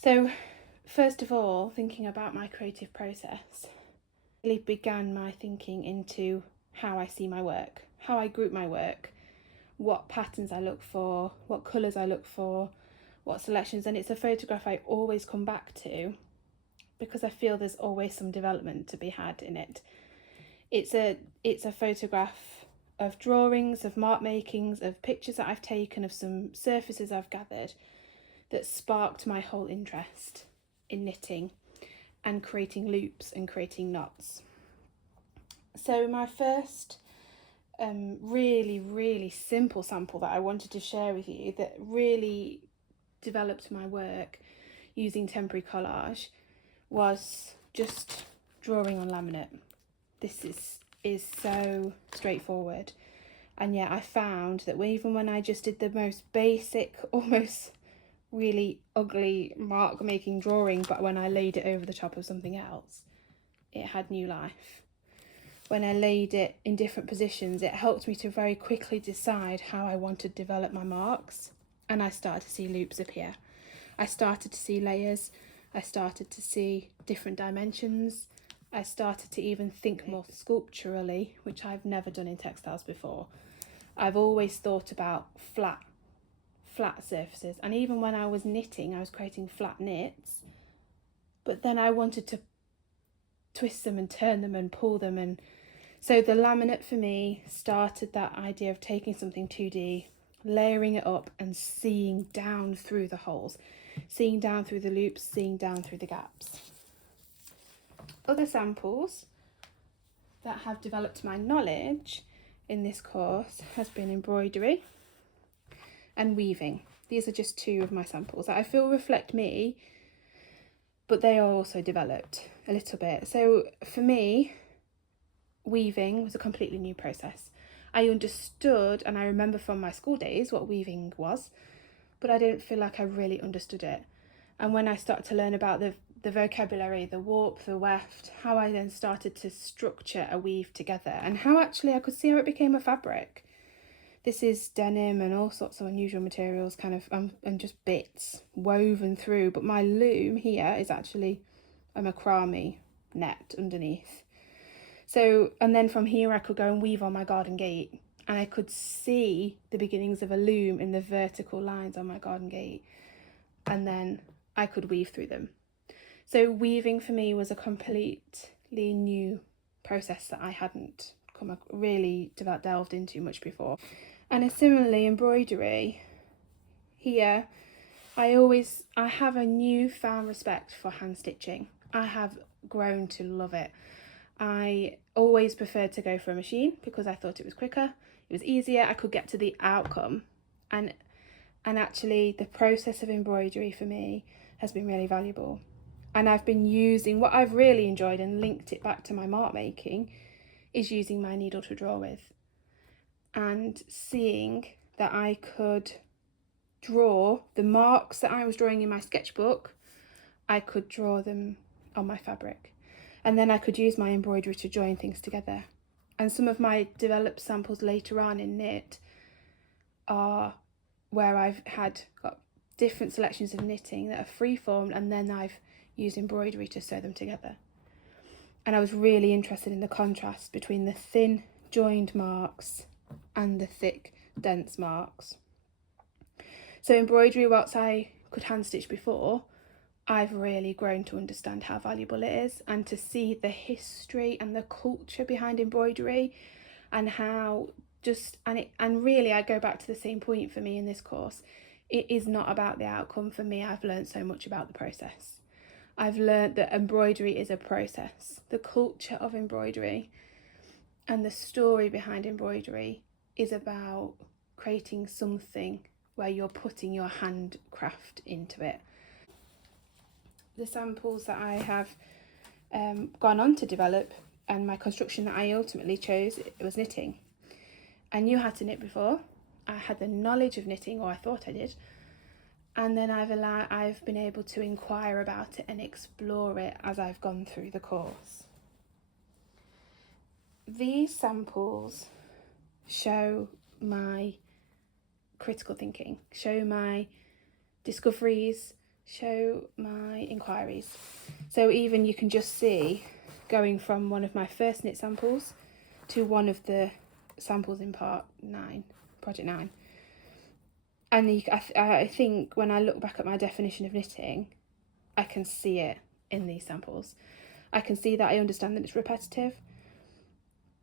So, first of all, thinking about my creative process really began my thinking into how I see my work, how I group my work, what patterns I look for, what colours I look for, what selections, and it's a photograph I always come back to because I feel there's always some development to be had in it. It's a photograph of drawings, of mark makings, of pictures that I've taken, of some surfaces I've gathered that sparked my whole interest in knitting and creating loops and creating knots. So my first really simple sample that I wanted to share with you that really developed my work using temporary collage was just drawing on laminate. This is so straightforward, and yet I found that even when I just did the most basic, almost really ugly mark making drawing, but when I laid it over the top of something else, it had new life. When I laid it in different positions, it helped me to very quickly decide how I wanted to develop my marks, and I started to see loops appear. I started to see layers, I started to see different dimensions, I started to even think more sculpturally, which I've never done in textiles before. I've always thought about flat surfaces, and even when I was knitting, I was creating flat knits, but then I wanted to twist them and turn them and pull them, and so the laminate for me started that idea of taking something 2D, layering it up and seeing down through the holes, seeing down through the loops, seeing down through the gaps. Other samples that have developed my knowledge in this course has been embroidery and weaving. These are just two of my samples that I feel reflect me, but they are also developed a little bit. So for me, weaving was a completely new process. I understood, and I remember from my school days what weaving was, but I didn't feel like I really understood it. And when I started to learn about the vocabulary, the warp, the weft, how I then started to structure a weave together, and how actually I could see how it became a fabric. This is denim and all sorts of unusual materials, kind of, and just bits woven through. But my loom here is actually a macrame net underneath. So, and then from here I could go and weave on my garden gate, and I could see the beginnings of a loom in the vertical lines on my garden gate, and then I could weave through them. So weaving for me was a completely new process that I hadn't really delved into much before. And similarly, embroidery, here I have a newfound respect for hand stitching. I have grown to love it. I always preferred to go for a machine because I thought it was quicker, it was easier, I could get to the outcome, and actually the process of embroidery for me has been really valuable. And I've been using, what I've really enjoyed and linked it back to my mark making, is using my needle to draw with, and seeing that I could draw the marks that I was drawing in my sketchbook, I could draw them on my fabric, and then I could use my embroidery to join things together. And some of my developed samples later on in knit are where I've got different selections of knitting that are free-formed, and then I've used embroidery to sew them together. And I was really interested in the contrast between the thin joined marks and the thick dense marks. So embroidery, whilst I could hand stitch before, I've really grown to understand how valuable it is, and to see the history and the culture behind embroidery, and how and really I go back to the same point for me in this course. It is not about the outcome for me. I've learned so much about the process. I've learned that embroidery is a process. The culture of embroidery and the story behind embroidery is about creating something where you're putting your handcraft into it. The samples that I have gone on to develop, and my construction that I ultimately chose, it was knitting. I knew how to knit before. I had the knowledge of knitting, or I thought I did, and then I've been able to inquire about it and explore it as I've gone through the course. These samples show my critical thinking, show my discoveries, show my inquiries. So even you can just see going from one of my first knit samples to one of the samples in project 9. And I think when I look back at my definition of knitting, I can see it in these samples. I can see that I understand that it's repetitive,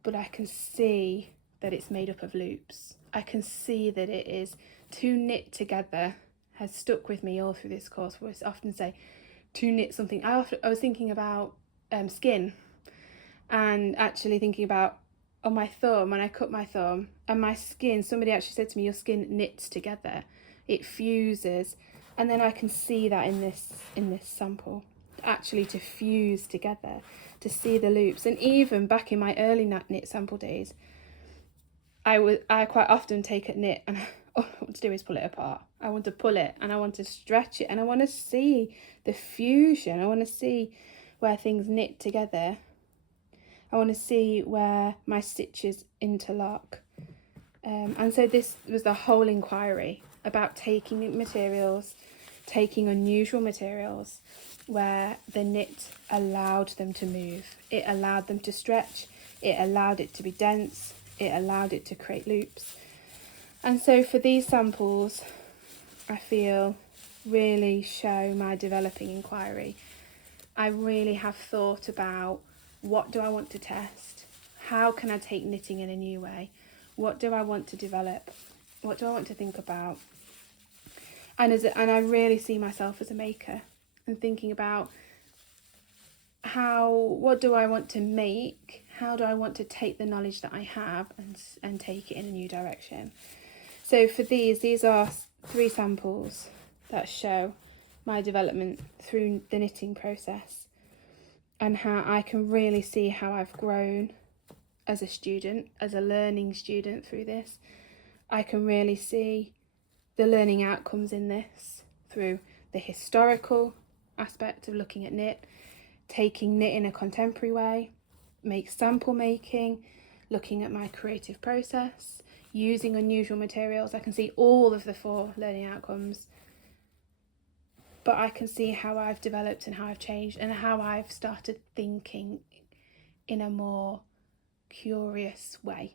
but I can see that it's made up of loops. I can see that it is to knit together has stuck with me all through this course. We often say to knit something. I was thinking about skin, and actually thinking about on my thumb, when I cut my thumb and my skin, somebody actually said to me, your skin knits together, it fuses. And then I can see that in this sample, actually to fuse together, to see the loops. And even back in my early knit sample days, I quite often take a knit and all I want to do is pull it apart. I want to pull it and I want to stretch it and I want to see the fusion. I want to see where things knit together. I want to see where my stitches interlock. And so this was the whole inquiry about taking materials, taking unusual materials where the knit allowed them to move. It allowed them to stretch. It allowed it to be dense. It allowed it to create loops. And so for these samples, I feel really show my developing inquiry. I really have thought about, what do I want to test? How can I take knitting in a new way? What do I want to develop? What do I want to think about? And I really see myself as a maker and thinking about what do I want to make? How do I want to take the knowledge that I have and take it in a new direction? So for these are 3 samples that show my development through the knitting process, and how I can really see how I've grown as a student, as a learning student through this. I can really see the learning outcomes in this through the historical aspect of looking at knit, taking knit in a contemporary way, sample making, looking at my creative process, using unusual materials. I can see all of the 4 learning outcomes, but I can see how I've developed and how I've changed and how I've started thinking in a more curious way.